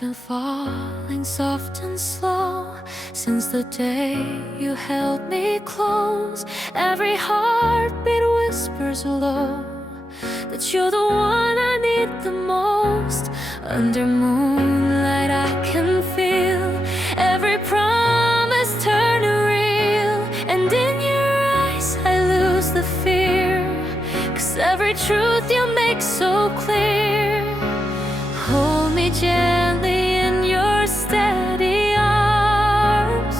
been falling soft and slow since the day you held me close. Every heartbeat whispers low that you're the one I need the most. Under moonlight I can feel every promise turn to real, and in your eyes I lose the fear, 'cause every truth you make so clear. Hold me gently in your steady arms,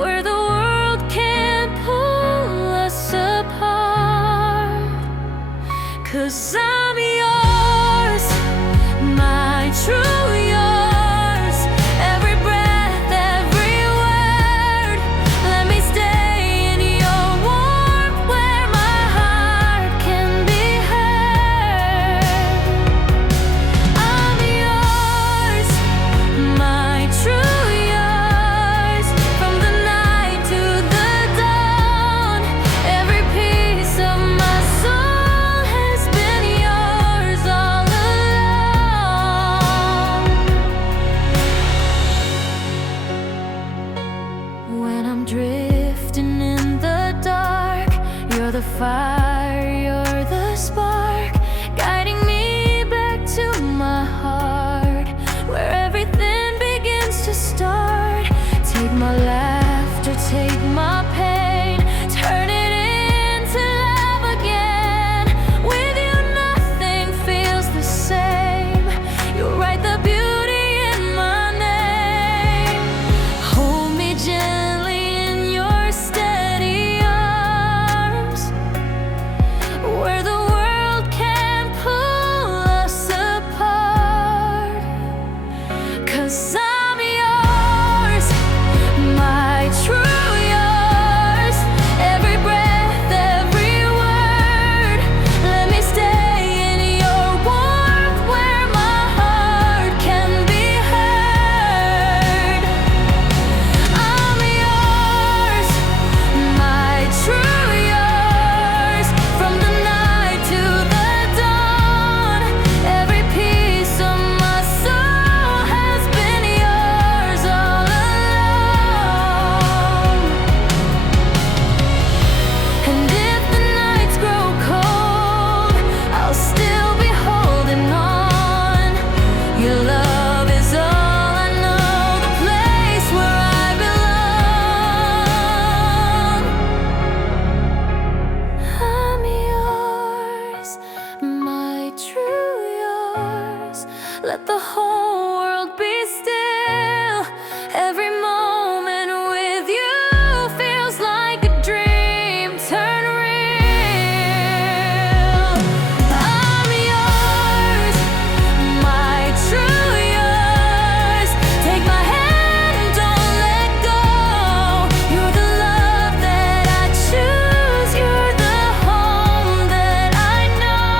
where the world can't pull us apart. 'Cause I'm yours, my true yours. Every breath, every word, let me stay in your warmth, where my heart can be heard. I'm yours, my true yours. From the night to the dawn, every piece of my soul has been yours all along. When I'm drifting in the dark, you're the fire, you're the spark, guiding me back to my heart, where everything begins to start. Take my laughter, take my pain, turn it into love again. With you nothing feels the same. You write the beauty in my name. Hold me gently in your steady arms, where the world can't pull us apart. 'Cause I'm yours, my true yours. Every breath, every word, let me stay in your warmth, where my heart can be heard. I'm yours, my true yours. From the night to the dawn, every piece of my soul has been yours all along. And if the nights grow cold, I'll still be holding on. Your love is all I know, the place where I belong. I'm yours, my true yours. Let the whole world be still. Every moment with you feels like a dream turn real. I'm yours, my true yours. Take my hand, don't let go. You're the love that I choose. You're the home that I know.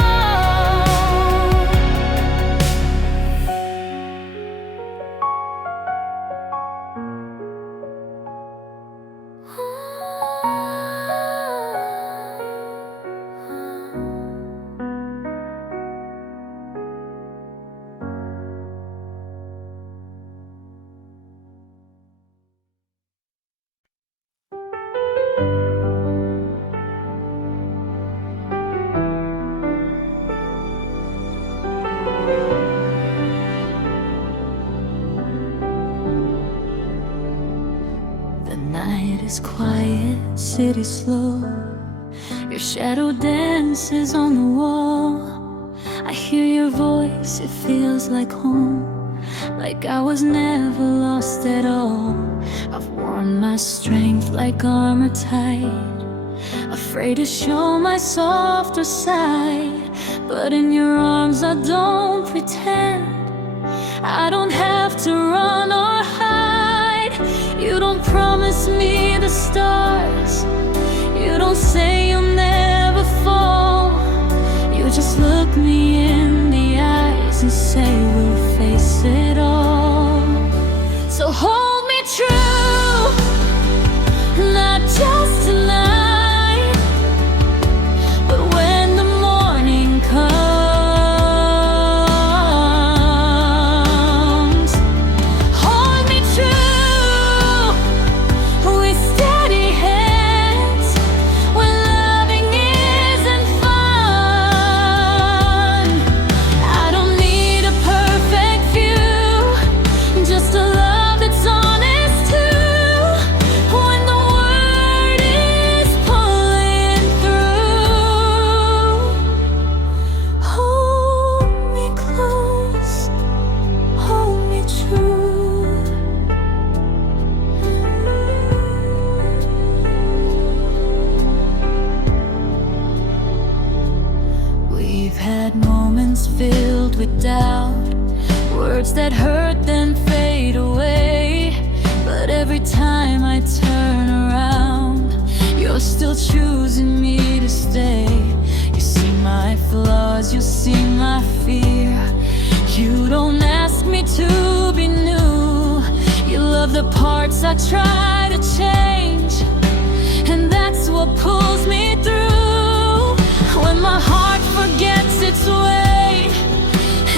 The night is quiet, city slow. Your shadow dances on the wall. I hear your voice, it feels like home, like I was never lost at all. I've worn my strength like armor tight, afraid to show my softer side. But in your arms I don't pretend. I don't have to run or hide. You don't promise me the stars. You don't say you'll never fall. You just look me in the eyes and say we'll face it all. So hold me true, not just tonight, but when the morning comes. that hurt then fade away. But every time I turn around, you're still choosing me to stay. You see my flaws, you see my fear. You don't ask me to be new. You love the parts I try to change, and that's what pulls me through. When my heart forgets its way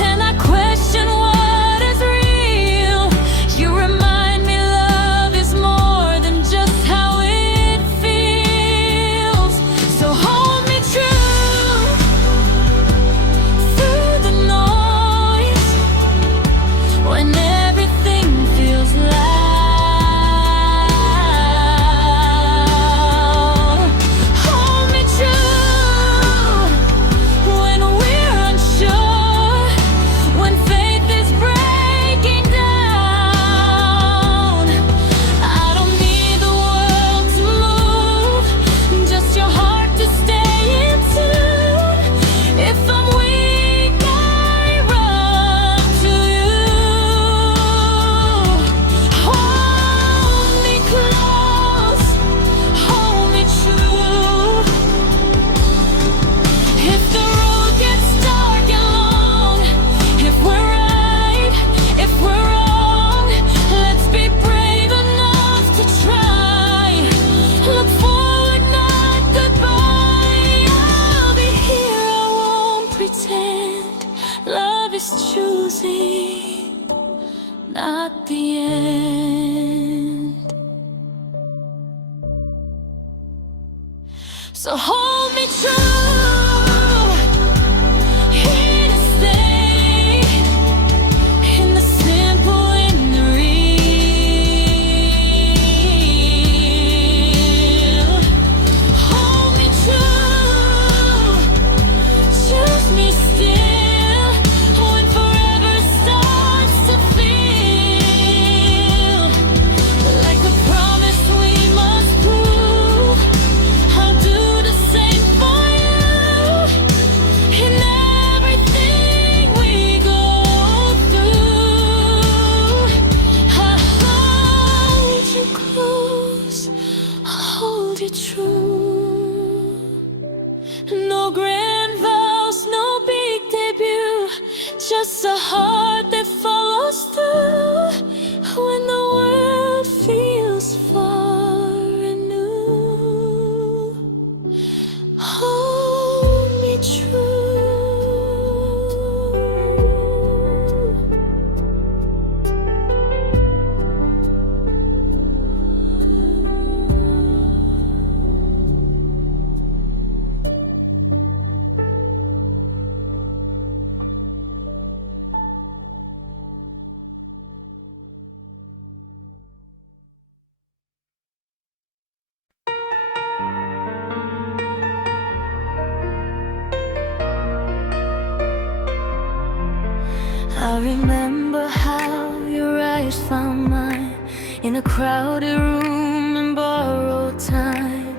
and I question what is real, you remind me love is more than just how it feels. So hold me true through the noise, when everything feels loud. Hold me true when we're unsure, when faith is breaking down. I don't need the world to move, just your heart to stay in tune. If I'm weak, I run to you. Hold me close, hold me true. If the road gets dark and long, if we're right, if we're wrong, let's be brave enough to try. Look forward, not goodbye. I'll be here, I won't pretend. Love is choosing, not the end. So hold me true, here to stay, in the simple, in the real. Hold me true, choose me still, when forever starts to feel like a promise we must prove. I'll do the same for you in everything we go through. I hold you close, I hold you true. No grand vows, no big debut, just a heart that follows through when the world feels far and new. Hold me true. I remember how your eyes found mine in a crowded room in borrowed time.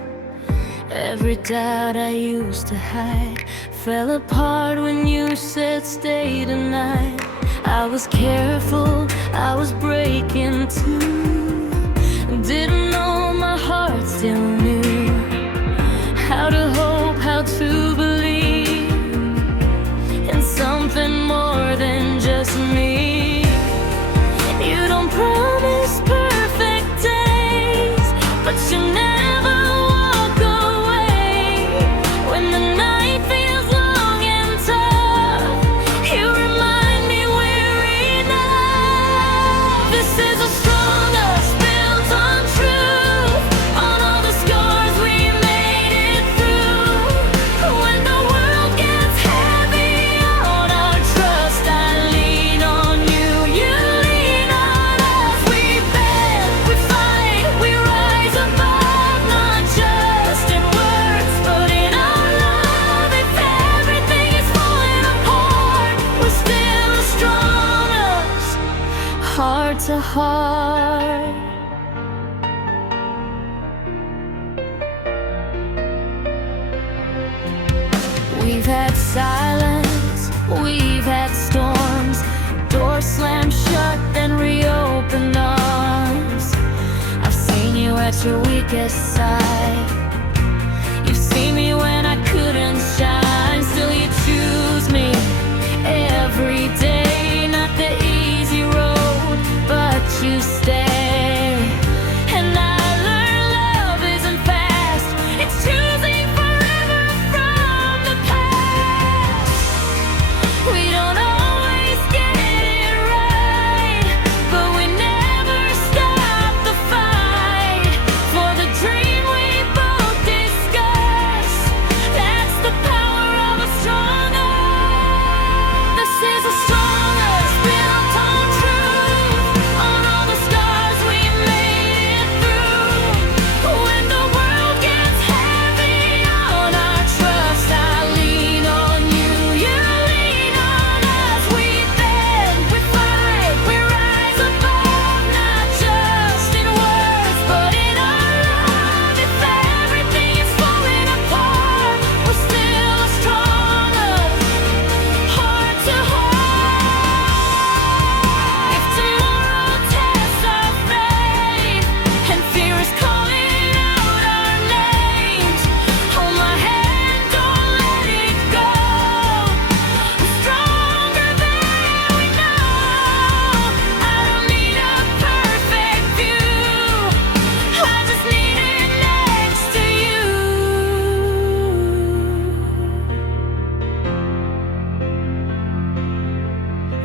Every doubt I used to hide fell apart when you said stay tonight. I was careful, I was breaking too. Didn't know my heart still knew how to hope, how to believe in something more than just me. You don't promise perfect days, but you never walk away. When the night feels long and tough, you remind me we're enough. This is a strong us, built on truth, on all the scars we made it through. When the world gets heavy on our trust, I lean on you, you lean on us. We bend, we fight, we rise above, not just in words, but in our love. If everything is falling apart, we're still as strong as heart to heart. We've had silence, we've had storms, doors slammed at your weakest side. You've seen me when I couldn't shine. Still you choose me every day. Not the easy road, but you stay. And I learned love isn't fast. It's choosing forever from the past. We don't always get it right, but we never stop the fight for the dream we both discuss. That's the power of a strong us. This is a strong us, built on truth, on all the scars we made it through. When the world gets heavy on our trust, I lean on you, you lean on us. We bend, we fight, we rise above, not just in words, but in our love. If everything is falling apart, we're still strong us, heart to heart. If tomorrow tests our faith and fear is calling out our names, hold my hand, don't let it go. We're stronger than we know. I don't need a perfect view, I just need it next to you.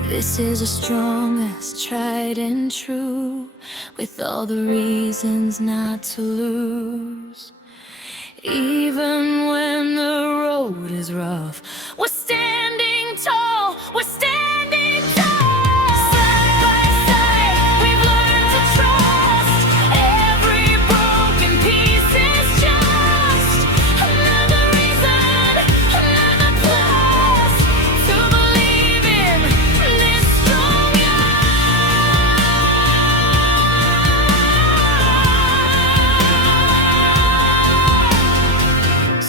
This is a strongest, tried and true, with all the reasons not to lose. Even when the road is rough, we're standing tall, we're standing tall. Side by side, we've learned to trust. Every broken piece is just another reason, another plus to believe in this strong us.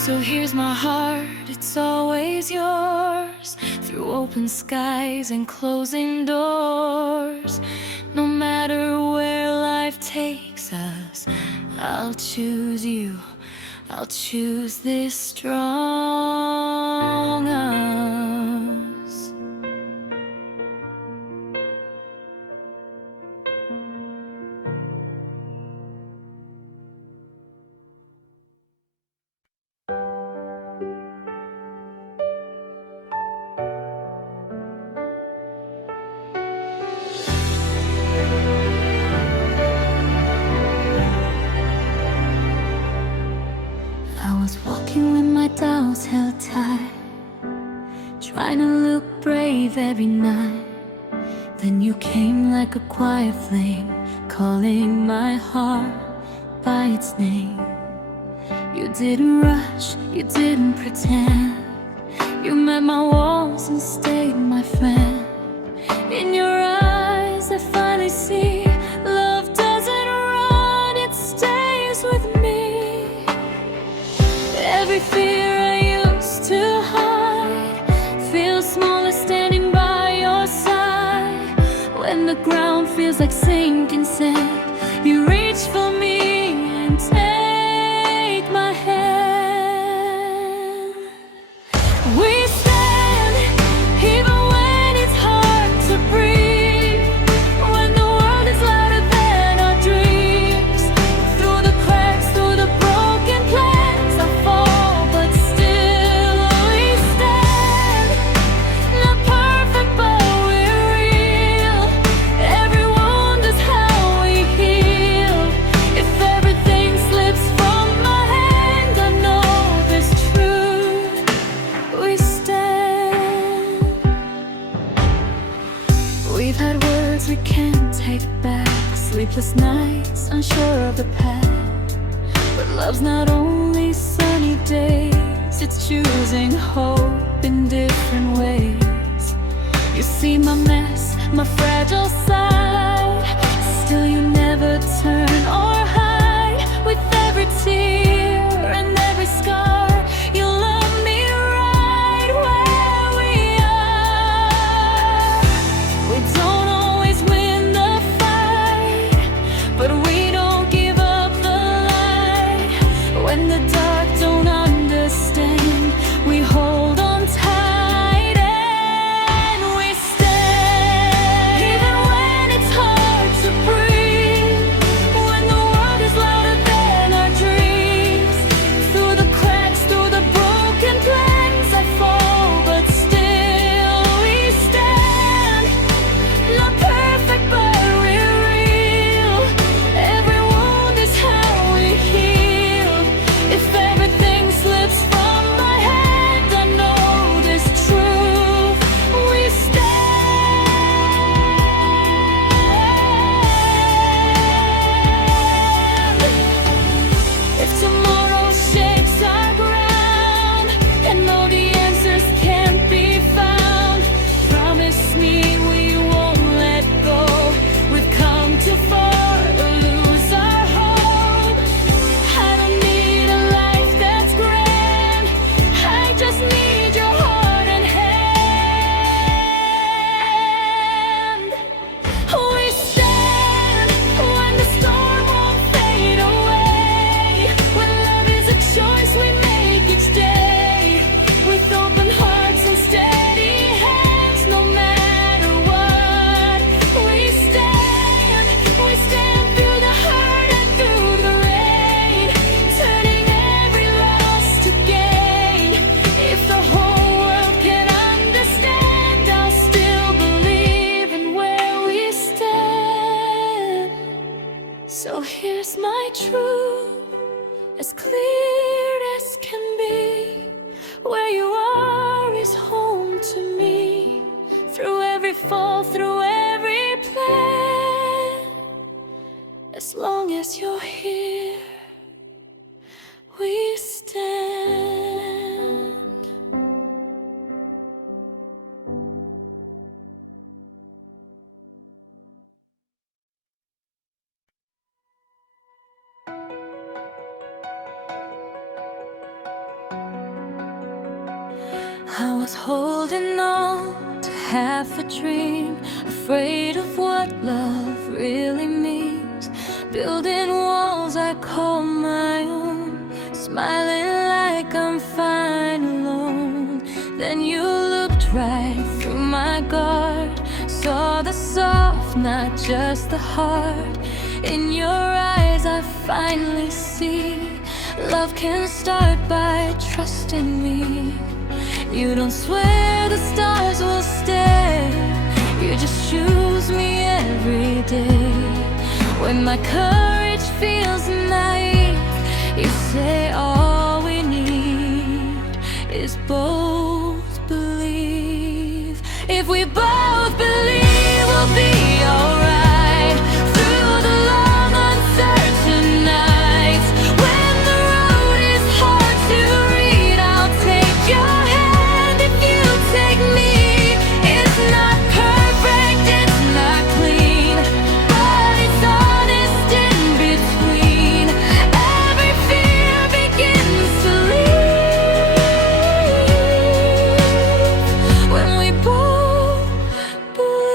So here's my heart, it's always yours. Through open skies and closing doors, no matter where life takes us, I'll choose you, I'll choose this strong us. I was walking with my doubts held tight, trying to look brave every night. Then you came like a quiet flame, calling my heart by its name. You didn't rush, you didn't pretend. You met my walls and stayed my friend. In your eyes I finally see love doesn't run, it stays with me. Every fear I used to hide feels smaller standing by your side. When the ground feels like sinking sand, you reach for me and take my hand. We stand even when it's hard to breathe, when the world is louder than our dreams. Through the cracks, through the broken plans, I fall, but still we stand. Not perfect, but we're real. Every wound is how we heal. If everything slips from my hand, I know there's truth. We stand. We've had words we can't take back, sleepless nights, unsure of the path. But love's not only sunny days, it's choosing hope in different ways. You see my mess, my fragile side, still you never turn or hide. With every tear and every scar, you love me right where we are. We don't always win the fight, but we don't give up the So here's my truth, as clear as can be. Where you are is home to me. Through every fall, through every plan, as long as you're here, we stand. I was holding on to half a dream, afraid of what love really means. Building walls I call my own, smiling like I'm fine alone. Then you looked right through my guard, saw the soft, not just the hard. In your eyes I finally see love can start by trusting me. You don't swear the stars will stay, you just choose me every day. When my courage feels naive, you say all we need is both believe. If we both believe, we'll be alright through the long uncertain nights. When the road is hard to read, I'll take your hand if you take me. It's not perfect, it's not clean, but it's honest in between. Every fear begins to leave when we both believe.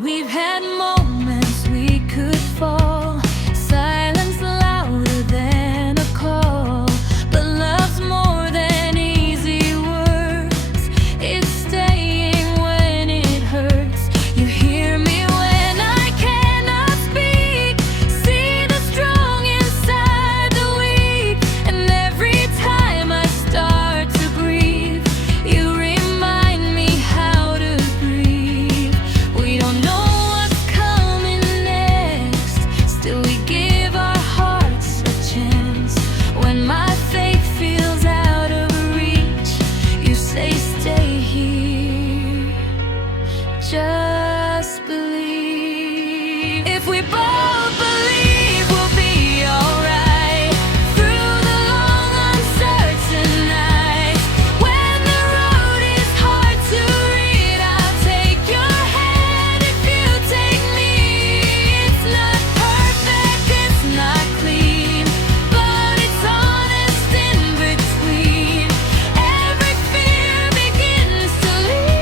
We've had moments we could fall, silence louder than a call. But love's more than easy words, it's staying when it hurts. You hear me when I cannot speak, see the strong inside the weak. And every time I start to grieve, you remind me how to breathe. We don't know what's coming next, still we give our hearts a chance. When my faith feels out of reach, you say stay here, just believe. If we both believe, we'll be alright through the long uncertain nights. When the road is hard to read, I'll take your hand if you take me. It's not perfect, it's not clean, but it's honest in between. Every fear begins to leave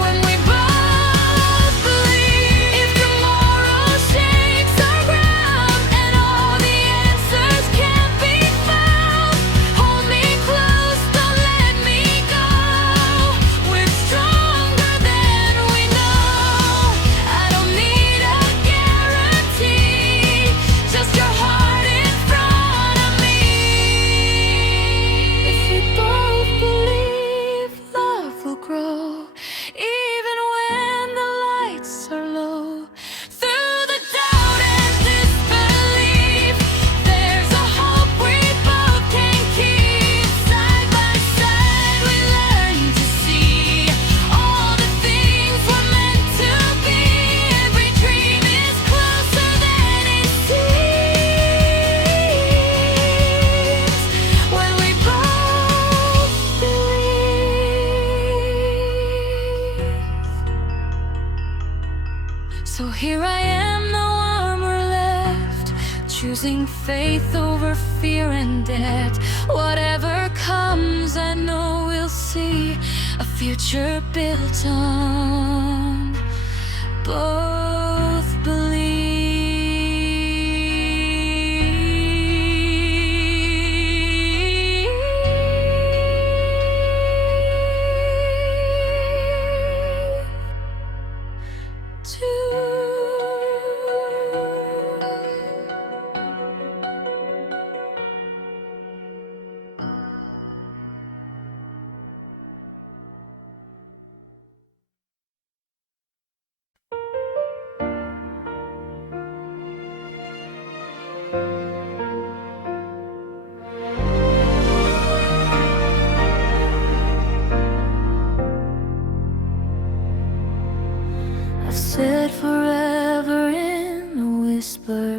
when we both believe. If tomorrow shakes our ground and all the answers can't be found, hold me close, don't let me go. We're stronger than we know. I don't need a guarantee, just your heart in front of me. If we both believe, love will grow, even when the lights are low. Through the doubt and disbelief, there's a hope we both can keep. Side by side we learn to see all the things we're meant to be. Every dream is closer than it seems when we both believe. So here I am, no armor left, choosing faith over fear and debt. Whatever comes, I know we'll see a future built on both believe.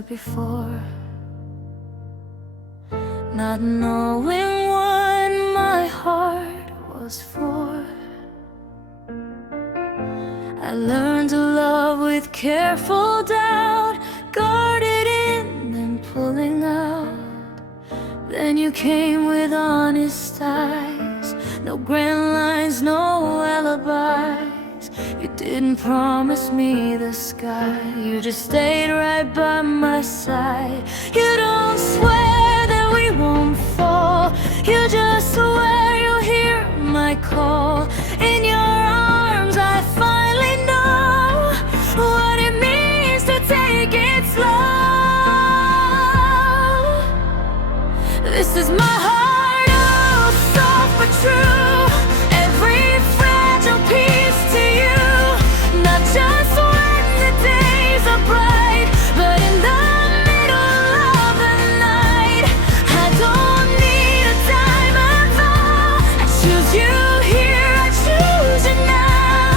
before, not knowing what my heart was for. I learned to love with careful doubt, guarded in, then pulling out. Then you came with honest eyes, no grand lines, no alibis. You didn't promise me the sky, you just stayed right by my side. You don't swear that we won't fall, you just swear you'll hear my call. In your arms I finally know what it means to take it slow. This is my heart, oh, soft but true. Every fragile piece to you, not just when the days are bright, but in the middle of the night. I don't need a diamond vow, I choose you here, I choose you now.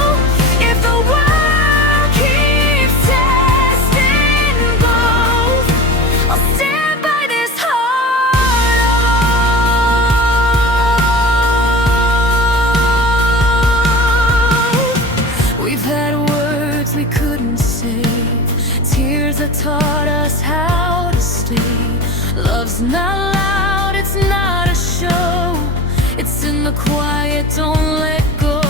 If the world keeps testing both, I'll stand by this heart. We've had words we couldn't say, tears that taught us how to stay. Love's not loud, it's not a show, it's in the quiet, don't let go.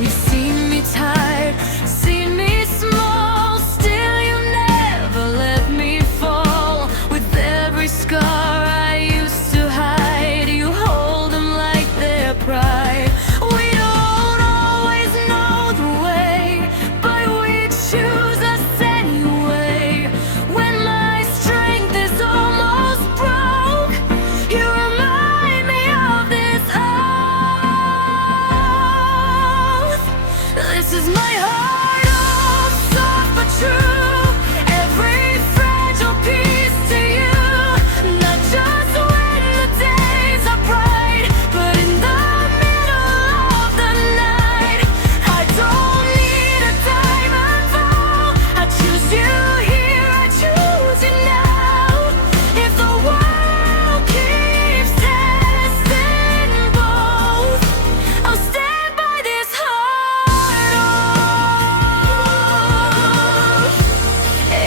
You've seen me tired, seen me small, still you never let me fall. With every scar I used to hide, you hold them like their pride. We don't always know the way, but we choose us anyway. When my strength is almost broke, you remind me of this oath. This is my heart, oh, soft but true. Every fragile piece to you, not just when the days are bright, but in the middle of the night. I don't need a diamond vow, I choose you here, I choose you now. If the world keeps testing both, I'll stand by this heart. Oh,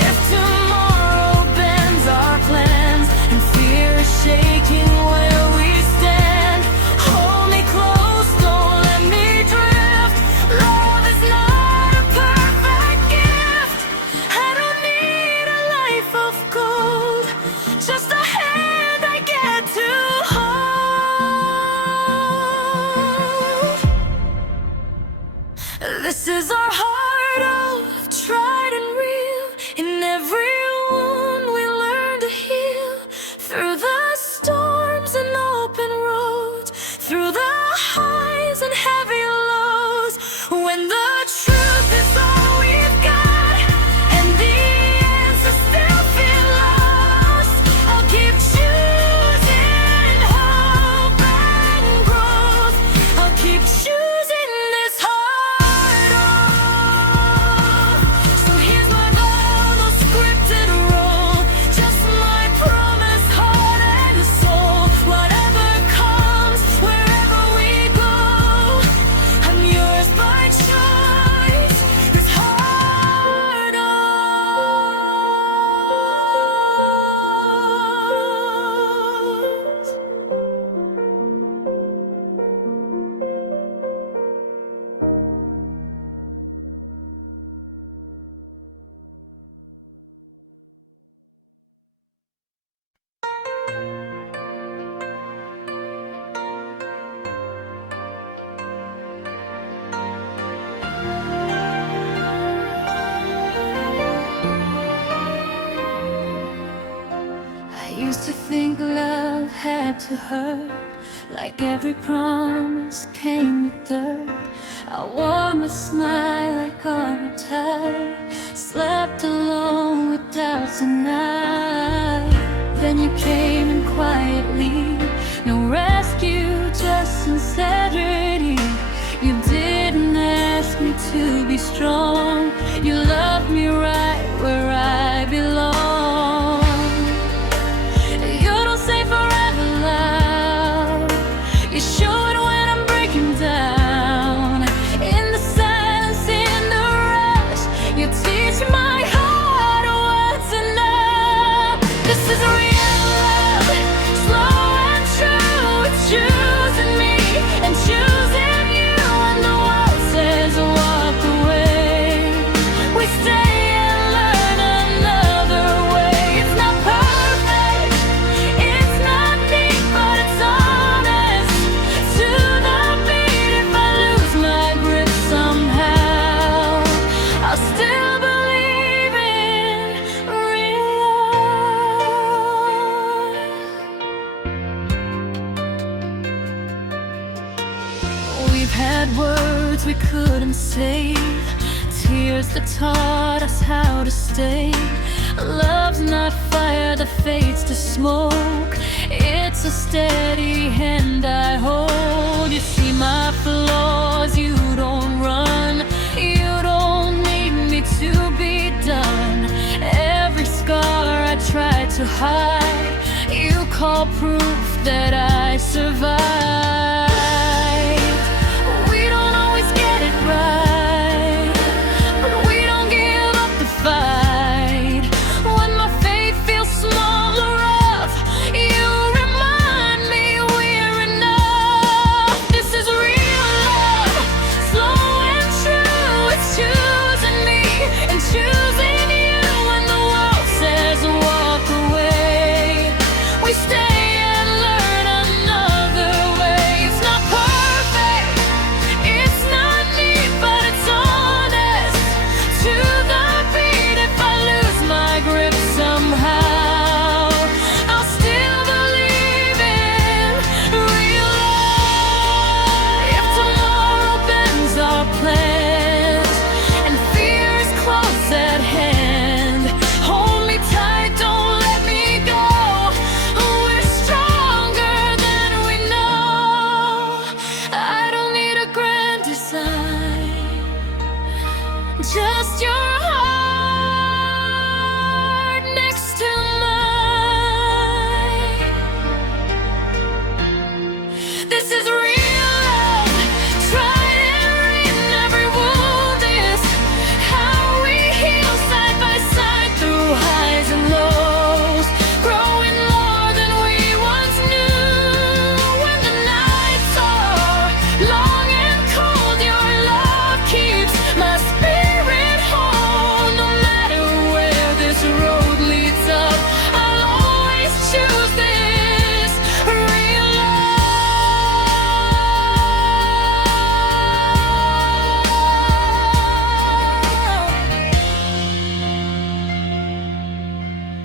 if tomorrow bends our plans and fear is shaking where we stand, hold me close, don't let me drift. Love is not a perfect gift, I don't need a life of gold, just a hand I get to hold. This is our heart, oh, tried and real. In every wound we learn to heal, through the storms and open roads, through the highs and heavy lows. When the truth is all we've got and the answers still feel lost, I'll keep choosing hope and growth. I'll keep choosing this heart. Oh, so here's my vow, no scripted role, just my promise, heart and soul. Whatever comes, wherever we go, I'm yours by choice. This heart, oh. I used to think love had to hurt, like every promise came with dirt. I wore my smile like armor tight, slept alone with doubts at night. Then you came in quietly, no rescue, just sincerity. You didn't ask me to be strong, you loved me right where I belong. We've had words we couldn't save, tears that taught us how to stay. Love's not fire that fades to smoke, it's a steady hand I hold. You see my flaws, you don't run, you don't need me to be done. Every scar I tried to hide, you call proof that I survived. We don't always get it right, but we don't give up the fight. When my faith feels small or rough, you remind me we're enough. This is real love, slow and true. It's choosing me and choosing you. When the world says walk away, we stay. Just your heart next to mine. This is real love, tried and written, every wound is how we heal side by side through highs and lows, growing more than we once knew. When the nights are long and cold, your love keeps my spirit.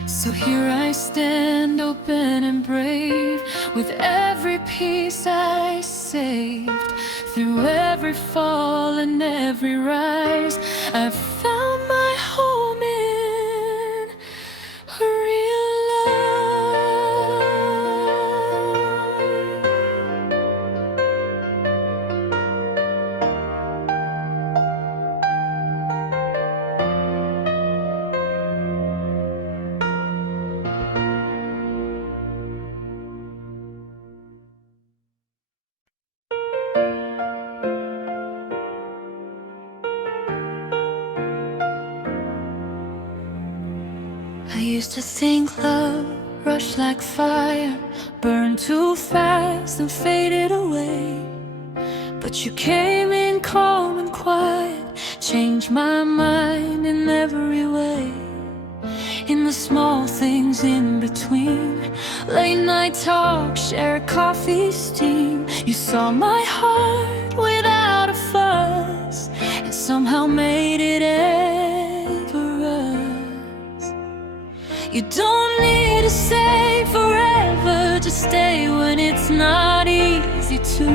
So here I stand, open and brave, with every piece I saved. Through every fall and every rise, I've found my home in real I used to think love rushed like fire, burned too fast and faded away. But you came in calm and quiet, changed my mind in every way. In the small things in between, late night talk, shared coffee steam. You saw my heart without a fuss, and somehow made it ever us. You don't need to stay forever, just stay when it's not easy to.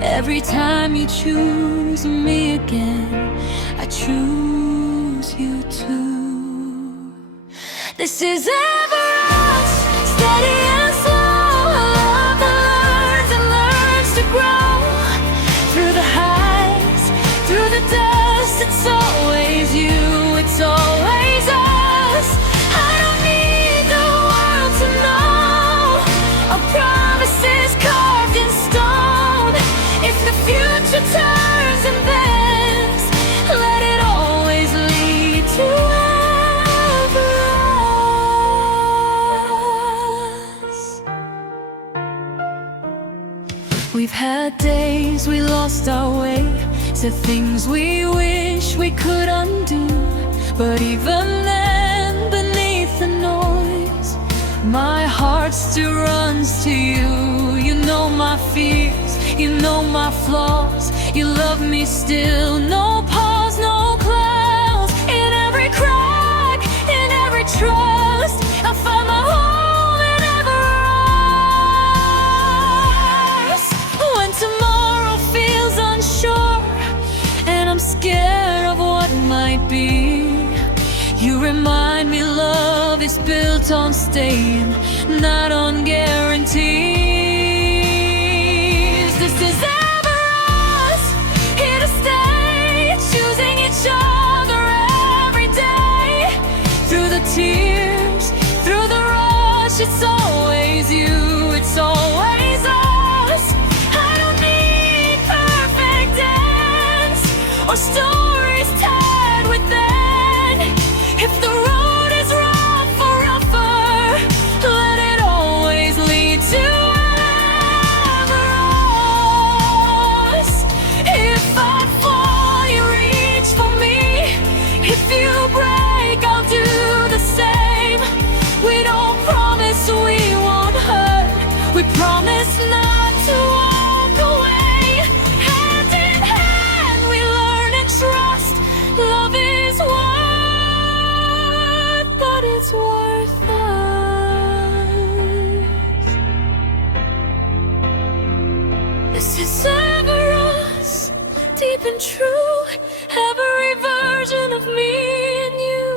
Every time you choose me again, I choose you too. This is ever us, steady and slow, a love that learns and learns to grow. Through the highs, through the dust, it's always you, it's always us. I don't need the world to know, our promises carved in stone. If the future turns and bends, let it always lead to ever us. We've had days we lost our way, said things we wish we could undo. But even then, beneath the noise, my heart still runs to you. You know my fears, you know my flaws, you love me still. No pause, no clouds, in every crack, in every trust, I find my home in ever us. When tomorrow feels remind me love is built on staying, not on guarantees. This is ever us, here to stay, choosing each other every day. Through the tears, through the rush, it's always you, it's always us. I don't need perfect ends or stories tied with end. If the road is rough or rougher, let it always lead to ever us. If I fall, you reach for me. If you break, I'll do the same. We don't promise we won't hurt, we promise not to walk away. Hand in hand, we learn and trust. Love is worth, but it's worth us. This is ever us, deep and true. Every version of me and you.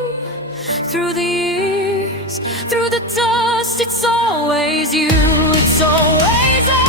Through the years, through the dust, it's always you, it's always us.